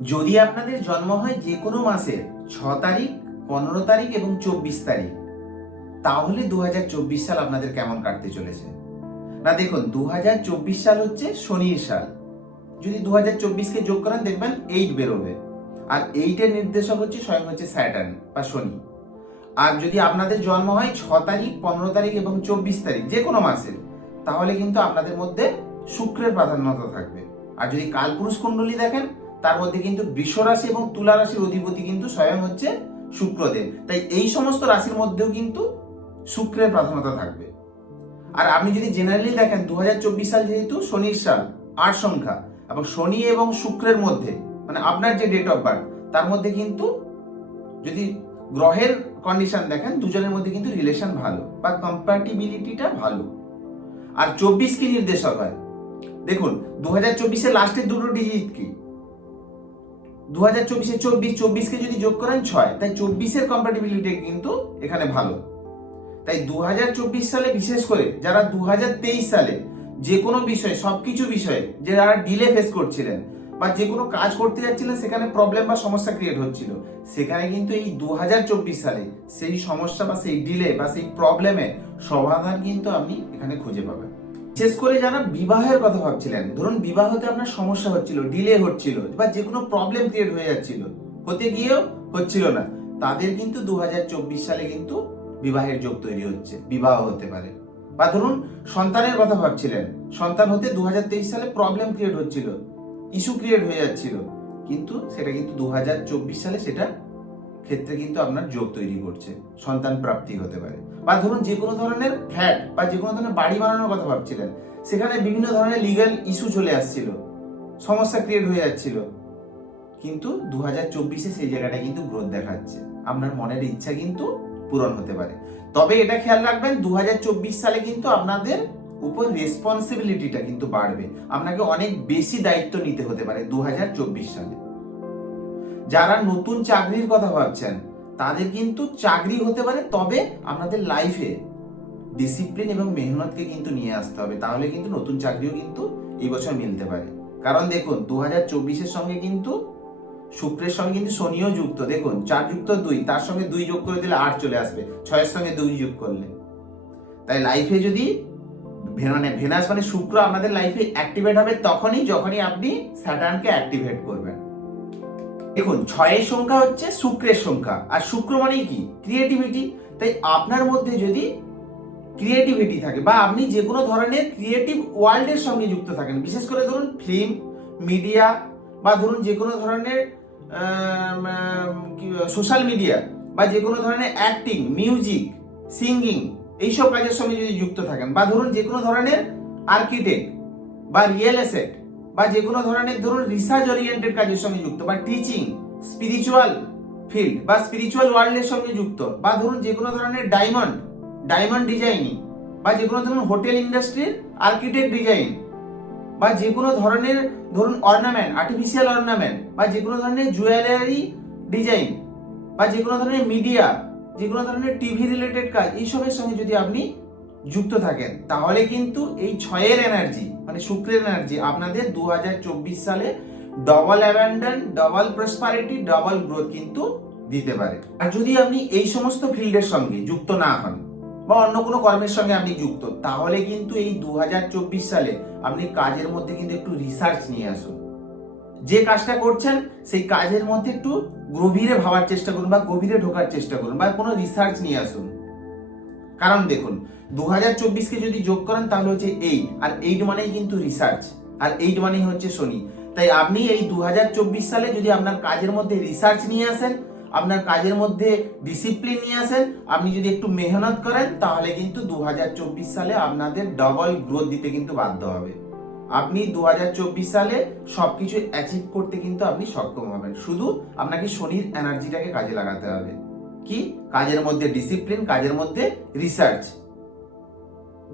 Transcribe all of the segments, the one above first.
যদি আপনাদের জন্ম হয় যে কোনো মাসের ছ তারিখ, পনেরো তারিখ এবং চব্বিশ তারিখ, তাহলে দু হাজার চব্বিশ সাল আপনাদের কেমন কাটতে চলেছে? না, দেখুন দু হাজার চব্বিশ সাল হচ্ছে শনির সাল। যদি দু কে যোগ করেন, দেখবেন এইট বেরোবে। আর এইটের নির্দেশক হচ্ছে, স্বয়ং হচ্ছে স্যাটার্ন বা শনি। আর যদি আপনাদের জন্ম হয় ছ তারিখ, পনেরো তারিখ এবং চব্বিশ তারিখ, যে কোনো মাসের, তাহলে কিন্তু আপনাদের মধ্যে শুক্রের প্রাধান্যতা থাকবে। আর যদি কালপুরুষ কুণ্ডলী দেখেন তার মধ্যে কিন্তু বৃষ রাশি এবং তুলা রাশির অধিপতি কিন্তু স্বয়ং হচ্ছে শুক্রদেব। তাই এই সমস্ত রাশির মধ্যেও কিন্তু শুক্রের প্রাধান্যতা থাকবে। আর আপনি যদি জেনারেলি দেখেন দু হাজার চব্বিশ সাল যেহেতু শনির সাল, আট সংখ্যা, এবং শনি এবং শুক্রের মধ্যে মানে আপনার যে ডেট অফ বার্থ তার মধ্যে কিন্তু যদি গ্রহের কন্ডিশন দেখেন, দুজনের মধ্যে কিন্তু রিলেশন ভালো, বা কম্প্যাটিবিলিটিটা ভালো। আর চব্বিশ কি নির্দেশক হয়। দেখুন দু হাজার চব্বিশের লাস্টের দুটো ডিজিট কি? দু হাজার চব্বিশে চব্বিশ চব্বিশকে যদি যোগ করেন ছয়, তাই চব্বিশের কম্প্যাটিবিলিটি কিন্তু এখানে ভালো। তাই দু হাজার চব্বিশ সালে বিশেষ করে যারা দু হাজার তেইশ সালে যে কোনো বিষয়ে, সবকিছু বিষয়ে যারা ডিলে ফেস করছিলেন বা যে কোনো কাজ করতে যাচ্ছিলেন, সেখানে প্রবলেম বা সমস্যা ক্রিয়েট হচ্ছিল। সেখানে কিন্তু এই দু হাজার চব্বিশ সালে সেই সমস্যা বা সেই ডিলে বা সেই প্রবলেমের সমাধান কিন্তু আপনি এখানে খুঁজে পাবেন। বিশেষ করে যারা বিবাহের কথা ভাবছিলেন, ধরুন বিবাহতে আপনার সমস্যা হচ্ছিল ডিলে হচ্ছিল, বা যে কোনো প্রবলেম ক্রিয়েট হয়ে যাচ্ছিল, হতে গিয়েও হচ্ছিল না। তাদের কিন্তু দু হাজার চব্বিশ সালে কিন্তু বিবাহের যোগ তৈরি হচ্ছে, বিবাহ হতে পারে। বা ধরুন সন্তানের কথা ভাবছিলেন, সন্তান হতে দু হাজার তেইশ সালে প্রবলেম ক্রিয়েট হচ্ছিল ইস্যু ক্রিয়েট হয়ে যাচ্ছিল, কিন্তু সেটা কিন্তু দু হাজার চব্বিশ সালে সেটা ক্ষেত্রে কিন্তু আপনার যোগ তৈরি করছে, সন্তান প্রাপ্তি হতে পারে। বা ধরুন যে কোনো ধরনের ফ্ল্যাট বা যে কোনো ধরনের বাড়ি বানানোর কথা ভাবছিলেন, সেখানে বিভিন্ন ধরনের লিগ্যাল ইস্যু চলে আসছিল, সমস্যা ক্রিয়েট হয়ে যাচ্ছিল। কিন্তু দু হাজার চব্বিশে সেই জায়গাটা কিন্তু গ্রোথ দেখাচ্ছে। আপনার মনের ইচ্ছা কিন্তু পূরণ হতে পারে। তবে এটা খেয়াল রাখবেন দু হাজার চব্বিশ সালে কিন্তু আপনাদের উপর রেসপন্সিবিলিটিটা কিন্তু বাড়বে। আপনাকে অনেক বেশি দায়িত্ব নিতে হতে পারে দু হাজার চব্বিশ সালে। যারা নতুন চাকরির কথা ভাবছেন, তাদের কিন্তু চাকরি হতে পারে, তবে আপনাদের লাইফে ডিসিপ্লিন এবং মেহনতকে কিন্তু নিয়ে আসতে হবে। তাহলে কিন্তু নতুন চাকরিও কিন্তু এই বছর মিলতে পারে। কারণ দেখুন দু হাজার চব্বিশের সঙ্গে কিন্তু শুক্রের সঙ্গে কিন্তু শনিও যুক্ত। দেখুন, চার যুক্ত দুই, তার সঙ্গে দুই যোগ করে দিলে আট চলে আসবে। ছয়ের সঙ্গে দুই যোগ করলে। তাই লাইফে যদি মানে ভেনাস মানে শুক্র আমাদের লাইফে অ্যাক্টিভেট হবে, তখনই, যখনই আপনি স্যাটার্নকে অ্যাক্টিভেট করবেন। দেখুন, ছয়ের সংখ্যা হচ্ছে শুক্রের সংখ্যা। আর শুক্র মানেই কি? ক্রিয়েটিভিটি তাই আপনার মধ্যে যদি ক্রিয়েটিভিটি থাকে বা আপনি যে কোনো ধরনের ক্রিয়েটিভ ওয়ার্ল্ডের সঙ্গে যুক্ত থাকেন, বিশেষ করে ধরুন ফিল্ম মিডিয়া বা ধরুন যে কোনো ধরনের সোশ্যাল মিডিয়া বা যে কোনো ধরনের অ্যাক্টিং মিউজিক সিঙ্গিং এইসব কাজের সঙ্গে যদি যুক্ত থাকেন বা ধরুন যে কোনো ধরনের আর্কিটেক্ট বা রিয়েল এসেট বা যে কোনো ধরনের ধরুন রিসার্চ ওরিয়েন্টেড কাজের সঙ্গে যুক্ত বা টিচিং স্পিরিচুয়াল ফিল্ড বা স্পিরিচুয়াল ওয়ার্ল্ডের সঙ্গে যুক্ত বা ধরুন যে কোনো ধরনের ডায়মন্ড ডায়মন্ড ডিজাইনিং বা যে কোনো ধরুন হোটেল ইন্ডাস্ট্রির আর্কিটেক্ট ডিজাইন বা যে কোনো ধরনের ধরুন অর্নামেন্ট আর্টিফিশিয়াল অর্নামেন্ট বা যে কোনো ধরনের জুয়েলারি ডিজাইন বা যে কোনো ধরনের মিডিয়া যে কোনো ধরনের টিভি রিলেটেড কাজ, এইসবের সঙ্গে যদি আপনি যুক্ত থাকেন, তাহলে কিন্তু এই ছয়ের এনার্জি মানে শুক্রের এনার্জি আপনাদের দু হাজার চব্বিশ সালে double abandon double prosperity double growth কিন্তু দিতে পারে। আর যদি আপনি এই সমস্ত ফিল্ডের সঙ্গে যুক্ত না হন, বা অন্য কোনো কর্মের সঙ্গে আপনি যুক্ত, তাহলে কিন্তু এই দু হাজার চব্বিশ সালে আপনি কাজের মধ্যে কিন্তু একটু রিসার্চ নিয়ে আসুন। যে কাজটা করছেন, সেই কাজের মধ্যে একটু গভীরে ভাবার চেষ্টা করুন, বা গভীরে ঢোকার চেষ্টা করুন, বা কোনো রিসার্চ নিয়ে আসুন। কারণ দেখুন দু হাজার চব্বিশ কে যদি যোগ করেন, তাহলে হচ্ছে এইট আর এইট মানেই কিন্তু রিসার্চ আর এইট মানেই হচ্ছে শনি। তাই আপনি এই দুহাজার চব্বিশ সালে যদি আপনার কাজের মধ্যে রিসার্চ নিয়ে আসেন, আপনার কাজের মধ্যে ডিসিপ্লিন নিয়ে আসেন, আপনি যদি একটু মেহনত করেন, তাহলে কিন্তু দুহাজার চব্বিশ সালে আপনাদের ডবল গ্রোথ দিতে কিন্তু বাধ্য হবে। আপনি দু হাজার চব্বিশ সালে সবকিছু অ্যাচিভ করতে কিন্তু আপনি সক্ষম হবেন। শুধু আপনাকে শনির এনার্জিটাকে কাজে লাগাতে হবে। কি? কাজের মধ্যে ডিসিপ্লিন কাজের মধ্যে রিসার্চ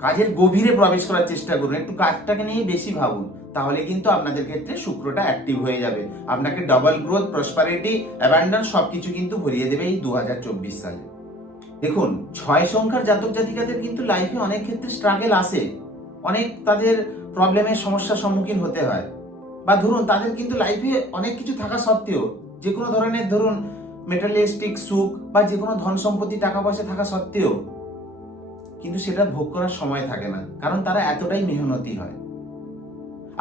কাজের গভীরে প্রবেশ করার চেষ্টা করুন, একটু কাজটাকে নিয়ে বেশি ভাবুন, তাহলে কিন্তু আপনাদের ক্ষেত্রে শুক্রটা অ্যাক্টিভ হয়ে যাবে। আপনাকে ডবল গ্রোথ প্রসপারিটি অ্যাবান্ডন সবকিছু কিন্তু ভরিয়ে দেবে এই দুহাজার চব্বিশ সালে। দেখুন, ছয় সংখ্যার জাতক জাতিকাদের কিন্তু লাইফে অনেক ক্ষেত্রে স্ট্রাগেল আসে। অনেক তাদের প্রবলেমের সমস্যার সম্মুখীন হতে হয়। বা ধরুন, তাদের কিন্তু লাইফে অনেক কিছু থাকা সত্ত্বেও যে কোনো ধরনের ধরুন মেটালিস্টিক সুখ বা যে কোনো ধন সম্পত্তি, টাকা পয়সা থাকা সত্ত্বেও কিন্তু সেটা ভোগ করার সময় থাকে না, কারণ তারা এতটাই মেহনতি হয়।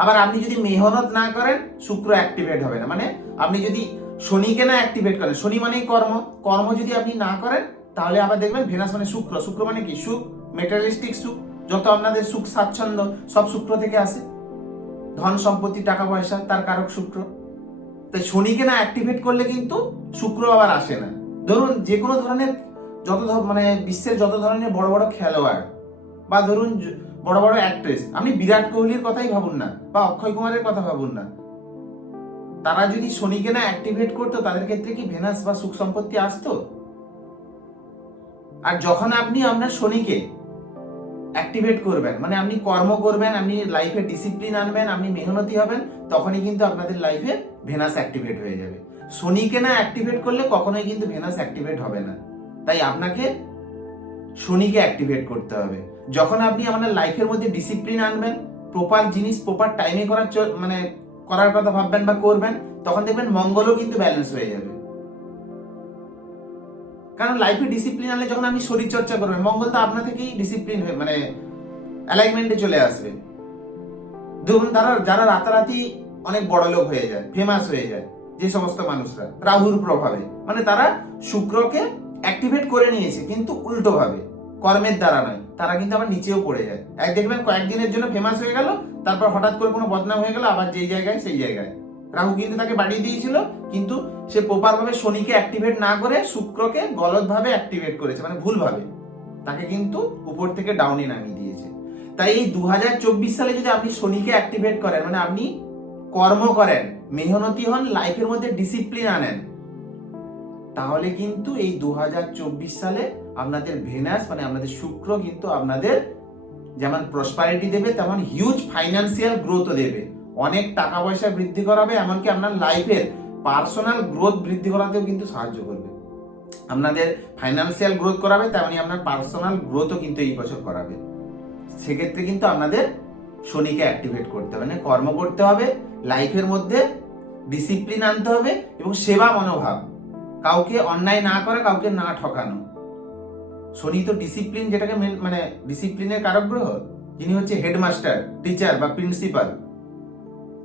আবার আপনি যদি মেহনত না করেন, শুক্র অ্যাক্টিভেট হবে না। মানে আপনি যদি শনিকে না অ্যাক্টিভেট করেন, শনি মানেই কর্ম। কর্ম যদি আপনি না করেন, তাহলে আবার দেখবেন ভেনাস মানে শুক্র। শুক্র মানে কি? সুখ মেটালিস্টিক সুখ। যত আপনাদের সুখ, স্বাচ্ছন্দ্য, সব শুক্র থেকে আসে। ধন সম্পত্তি, টাকা পয়সা, তার কারক শুক্র। তাই শনিকে না অ্যাক্টিভেট করলে কিন্তু শুক্র আবার আসে না। ধরুন যে কোনো ধরনের যত মানে বিশ্বের যত ধরনের বড় বড় খেলোয়াড়, বা ধরুন বড় বড় অ্যাক্ট্রেস আপনি বিরাট কোহলির কথাই ভাবুন না, বা অক্ষয় কুমারের কথা ভাবুন না। তারা যদি শনিকে না অ্যাক্টিভেট করতো, তাদের ক্ষেত্রে কি ভেনাস বা সুখ সম্পত্তি আসতো? আর যখন আপনি আপনার শনিকে অ্যাক্টিভেট করবেন মানে আপনি কর্ম করবেন, আপনি লাইফে ডিসিপ্লিন আনবেন, আপনি মেহনতি হবেন, তখনই কিন্তু আপনাদের লাইফে ভেনাস অ্যাক্টিভেট হয়ে যাবে। শনিকে না অ্যাক্টিভেট করলে কখনোই কিন্তু ভেনাস অ্যাক্টিভেট হবে না। তাই আপনাকে শনিকে অ্যাক্টিভেট করতে হবে। যখন আপনি আপনার লাইফের মধ্যে ডিসিপ্লিন আনবেন প্রপার জিনিস প্রপার টাইমে করার মানে করার কথা ভাববেন বা করবেন, তখন দেখবেন মঙ্গলও কিন্তু ব্যালেন্স হয়ে যাবে। কারণ লাইফে ডিসিপ্লিন আনলে যখন আপনি শরীর চর্চা করবেন মঙ্গল তো আপনা থেকেই ডিসিপ্লিন হয়ে মানে অ্যালাইনমেন্টে চলে আসবে। ধরুন তারা যারা রাতারাতি অনেক বড় লোক হয়ে যায় ফেমাস হয়ে যায়, যে সমস্ত মানুষরা, রাহুর প্রভাবে। মানে তারা শুক্রকে অ্যাক্টিভেট করে নিয়েছে, কিন্তু উল্টোভাবে। কর্মের দ্বারা নয়, তারা কিন্তু আবার নিচেও পড়ে যায়। এক দেখবেন কয়েকদিনের জন্য ফেমাস হয়ে গেল, তারপর হঠাৎ করে কোনো বদনাম হয়ে গেল, আবার যেই জায়গায় সেই জায়গায়। রাহু কিন্তু তাকে বাড়িয়ে দিয়েছিল, কিন্তু সে প্রপারভাবে শনিকে অ্যাক্টিভেট না করে শুক্রকে গলতভাবে অ্যাক্টিভেট করেছে মানে ভুলভাবে। তাকে কিন্তু উপর থেকে ডাউনে নামিয়ে দিয়েছে। তাই এই দু হাজার চব্বিশ সালে যদি আপনি শনিকে অ্যাক্টিভেট করেন মানে আপনি কর্ম করেন, মেহনতি হন লাইফের মধ্যে ডিসিপ্লিন আনেন তাহলে কিন্তু এই দু হাজার চব্বিশ সালে আপনাদের ভেনাস মানে আপনাদের শুক্র কিন্তু আপনাদের যেমন প্রসপারিটি দেবে, তেমন হিউজ ফাইন্যান্সিয়াল গ্রোথও দেবে। অনেক টাকা পয়সা বৃদ্ধি করাবে, এমনকি আপনার লাইফের পার্সোনাল গ্রোথ বৃদ্ধি করাতেও কিন্তু সাহায্য করবে। আপনাদের ফাইন্যান্সিয়াল গ্রোথ করাবে, তেমনি আপনার পার্সোনাল গ্রোথও কিন্তু এই বছর করাবে। সেক্ষেত্রে কিন্তু আপনাদের শনিকে অ্যাক্টিভেট করতে হবে মানে কর্ম করতে হবে লাইফের মধ্যে ডিসিপ্লিন আনতে হবে এবং সেবা মনোভাব। কাউকে অন্যায় না করা, কাউকে না ঠকানো। শনি তো ডিসিপ্লিন যেটাকে মেন- ডিসিপ্লিনের কারক গ্রহ যিনি হচ্ছে হেডমাস্টার টিচার বা প্রিন্সিপাল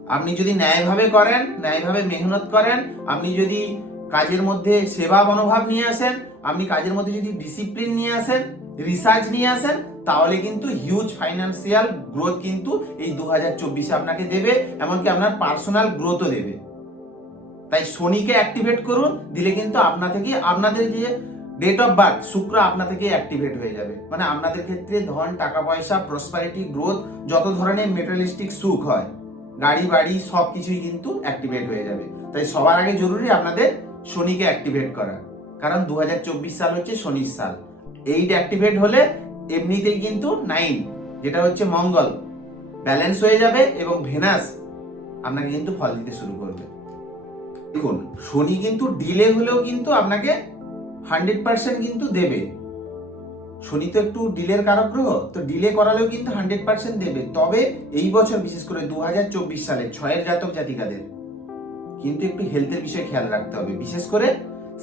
আপনি যদি ন্যায়ভাবে করেন, ন্যায়ভাবে মেহনত করেন, আপনি যদি কাজের মধ্যে সেবা মনোভাব নিয়ে আসেন, আপনি কাজের মধ্যে যদি ডিসিপ্লিন নিয়ে আসেন রিসার্চ নিয়ে আসেন, তাহলে কিন্তু হিউজ ফাইন্যান্সিয়াল গ্রোথ কিন্তু এই দু হাজার চব্বিশে আপনাকে দেবে, এমনকি আপনার পার্সোনাল গ্রোথও দেবে। তাই শনিকে অ্যাক্টিভেট করুন, দিলে কিন্তু আপনা থেকে আপনাদের যে ডেট অফ বার্থ শুক্র আপনা থেকে অ্যাক্টিভেট হয়ে যাবে। মানে আপনাদের ক্ষেত্রে ধন, টাকা পয়সা প্রসপারিটি গ্রোথ যত ধরনের মেটালিস্টিক সুখ হয়, গাড়ি, বাড়ি, সব কিছুই কিন্তু অ্যাক্টিভেট হয়ে যাবে। তাই সবার আগে জরুরি আপনাদের শনিকে অ্যাক্টিভেট করা। কারণ দু হাজার চব্বিশ সাল হচ্ছে শনির সাল। এইট অ্যাক্টিভেট হলে এমনিতেই কিন্তু নাইন যেটা হচ্ছে মঙ্গল। ব্যালেন্স হয়ে যাবে এবং ভেনাস আপনাকে কিন্তু ফল দিতে শুরু করবে। দেখুন, শনি কিন্তু ডিলে হলেও কিন্তু আপনাকে হান্ড্রেড পার্সেন্ট কিন্তু দেবে। শনি তো একটু ডিলের কারক গ্রহ, তো ডিলে করালেও কিন্তু হান্ড্রেড পার্সেন্ট দেবে। তবে এই বছর, বিশেষ করে দু হাজার চব্বিশ সালে ছয়ের জাতক জাতিকাদের, কিন্তু একটু হেলথের বিষয়ে খেয়াল রাখতে হবে। বিশেষ করে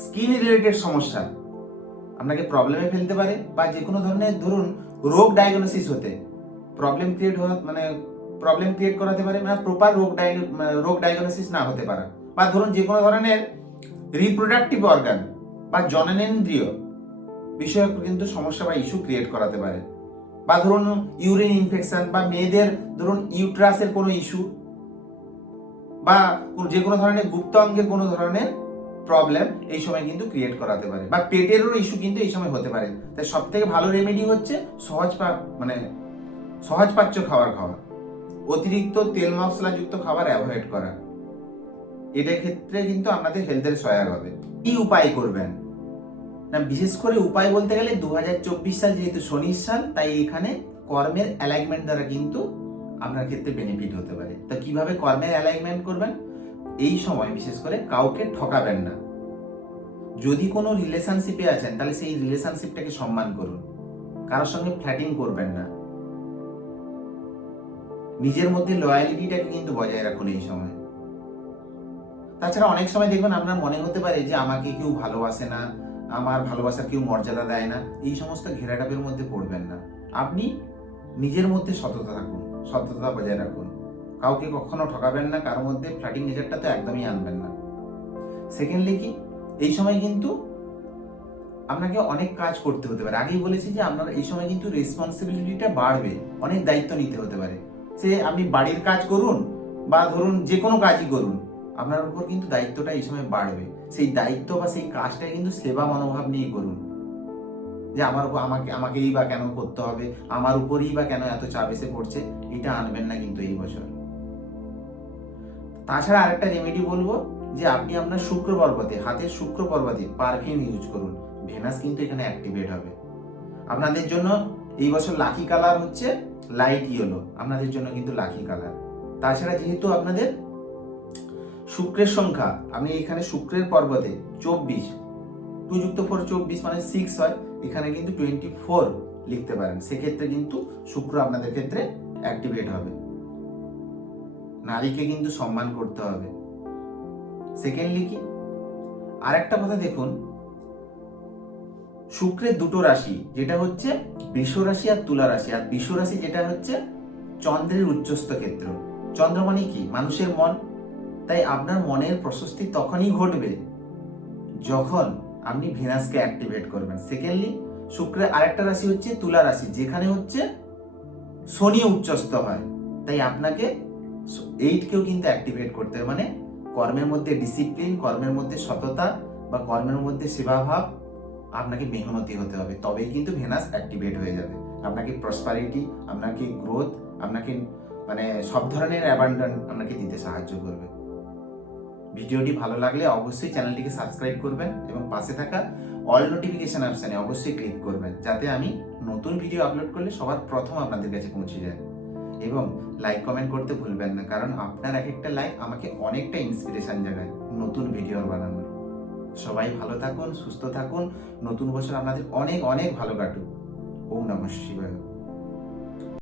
স্কিন রিলেটেড সমস্যা, আপনাকে প্রবলেমে ফেলতে পারে বা যে কোনো ধরনের, ধরুন, রোগ ডায়াগনোসিস হতে প্রবলেম ক্রিয়েট মানে প্রবলেম ক্রিয়েট করাতে পারে মানে প্রপার রোগ মানে রোগ ডায়াগনোসিস না হতে পারে। বা ধরুন যে কোনো ধরনের রিপ্রোডাক্টিভ অর্গান বা জননেন্দ্রিয় বিষয়ক কিন্তু সমস্যা বা ইস্যু ক্রিয়েট করাতে পারে। বা ধরুন ইউরিন ইনফেকশন বা মেয়েদের ধরুন ইউট্রাসের কোনো ইস্যু বা যে কোনো ধরনের গুপ্ত অঙ্গের কোনো ধরনের প্রবলেম এই সময় কিন্তু ক্রিয়েট করাতে পারে বা পেটেরও ইস্যু কিন্তু এই সময় হতে পারে। তাই সব থেকে ভালো রেমেডি হচ্ছে সহজ পা- মানে সহজ পাচ্য খাবার খাওয়া। অতিরিক্ত তেল মশলাযুক্ত খাবার অ্যাভয়েড করা। এটার ক্ষেত্রে কিন্তু আপনাদের হেলথের সহায়ক হবে। কি উপায় করবেন? না, বিশেষ করে উপায় বলতে গেলে দু হাজার চব্বিশ সাল যেহেতু শনির সাল, তাই এখানে কর্মের অ্যালাইনমেন্ট দ্বারা কিন্তু আপনার ক্ষেত্রে বেনিফিট হতে পারে। তো কীভাবে কর্মের অ্যালাইনমেন্ট করবেন? এই সময় বিশেষ করে কাউকে ঠকাবেন না। যদি কোনো রিলেশনশিপে আছেন, তাহলে সেই রিলেশনশিপটাকে সম্মান করুন। কারোর সঙ্গে ফ্ল্যাটিং করবেন না। নিজের মধ্যে লয়ালিটিটাকে কিন্তু বজায় রাখুন এই সময়। তাছাড়া অনেক সময় দেখবেন আপনার মনে হতে পারে যে আমাকে কেউ ভালোবাসে না, আমার ভালোবাসার কেউ মর্যাদা দেয় না, এই সমস্ত ঘেরাটাপের মধ্যে পড়বেন না। আপনি নিজের মধ্যে সততা থাকুন, সততা বজায় রাখুন। কাউকে কখনো ঠকাবেন না কারোর মধ্যে ফ্ল্যাটিং নেচারটা তো একদমই আনবেন না। সেকেন্ডলি কি, এই সময় কিন্তু আপনাকে অনেক কাজ করতে হতে পারে। আগেই বলেছি যে আপনার এই সময় কিন্তু রেসপন্সিবিলিটিটা বাড়বে, অনেক দায়িত্ব নিতে হতে পারে। সে আপনি বাড়ির কাজ করুন বা ধরুন যে কোনো কাজই করুন আপনার উপর কিন্তু দায়িত্বটা এই সময় বাড়বে। সেই দায়িত্ব বা সেই কাজটা কিন্তু সেবা মনোভাব নিয়ে করুন। যে আমার উপর আমাকে, আমাকেই বা কেন করতে হবে, আমার উপরেই বা কেন এত চাপ এসে পড়ছে, এটা আনবেন না কিন্তু এই বছর। তাছাড়া আরেকটা রেমেডি বলব, যে আপনি আপনার শুক্র পর্বতে, হাতের শুক্র পর্বতে পারফিউম ইউজ করুন। ভেনাস কিন্তু এখানে অ্যাক্টিভেট হবে। আপনাদের জন্য এই বছর লাকি কালার হচ্ছে লাইট ইয়েলো আপনাদের জন্য কিন্তু লাকি কালার তাছাড়া যেহেতু আপনাদের শুক্রের সংখ্যা আপনি এখানে শুক্রের পর্বতে চব্বিশ। টু যুক্ত ফোর চব্বিশ মানে সিক্স হয়, এখানে কিন্তু টোয়েন্টি ফোর লিখতে পারেন। সেক্ষেত্রে কিন্তু শুক্র আপনাদের ক্ষেত্রে অ্যাক্টিভেট হবে। নারীকে কিন্তু সম্মান করতে হবে। সেকেন্ডলি কি আরেকটা কথা দেখুন, শুক্রের দুটো রাশি, যেটা হচ্ছে বৃষ রাশি আর তুলা রাশি, আর বৃষ রাশি যেটা হচ্ছে চন্দ্রের উচ্চস্থ ক্ষেত্র। চন্দ্র মানে কি? মানুষের মন। তাই আপনার মনের প্রশস্তি তখনই ঘটবে যখন আপনি ভেনাসকে অ্যাক্টিভেট করবেন। সেকেন্ডলি শুক্রের আরেকটা রাশি হচ্ছে তুলা রাশি, যেখানে হচ্ছে শনি উচ্চস্থ হয়। তাই আপনাকে এইটকেও কিন্তু অ্যাক্টিভেট করতে হবে। মানে কর্মের মধ্যে ডিসিপ্লিন কর্মের মধ্যে সততা বা কর্মের মধ্যে সেবাভাব আপনাকে মেহনতি হতে হবে। তবেই কিন্তু ভেনাস অ্যাক্টিভেট হয়ে যাবে। আপনাকে প্রসপারিটি আপনাকে গ্রোথ আপনাকে মানে সব ধরনের অ্যাবান্ডন আপনাকে দিতে সাহায্য করবে। ভিডিওটি ভালো লাগলে অবশ্যই চ্যানেলটিকে সাবস্ক্রাইব করবেন এবং পাশে থাকা অল নোটিফিকেশন অপশানে অবশ্যই ক্লিক করবেন, যাতে আমি নতুন ভিডিও আপলোড করলে সবার প্রথম আপনাদের কাছে পৌঁছে যায়। এবং লাইক কমেন্ট করতে ভুলবেন না, কারণ আপনার এক একটা লাইক আমাকে অনেকটা ইন্সপিরেশন জাগায় নতুন ভিডিও বানানোর। সবাই ভালো থাকুন, সুস্থ থাকুন, নতুন বছর আপনাদের অনেক অনেক ভালো কাটুক। ওম নমঃ শিবায়।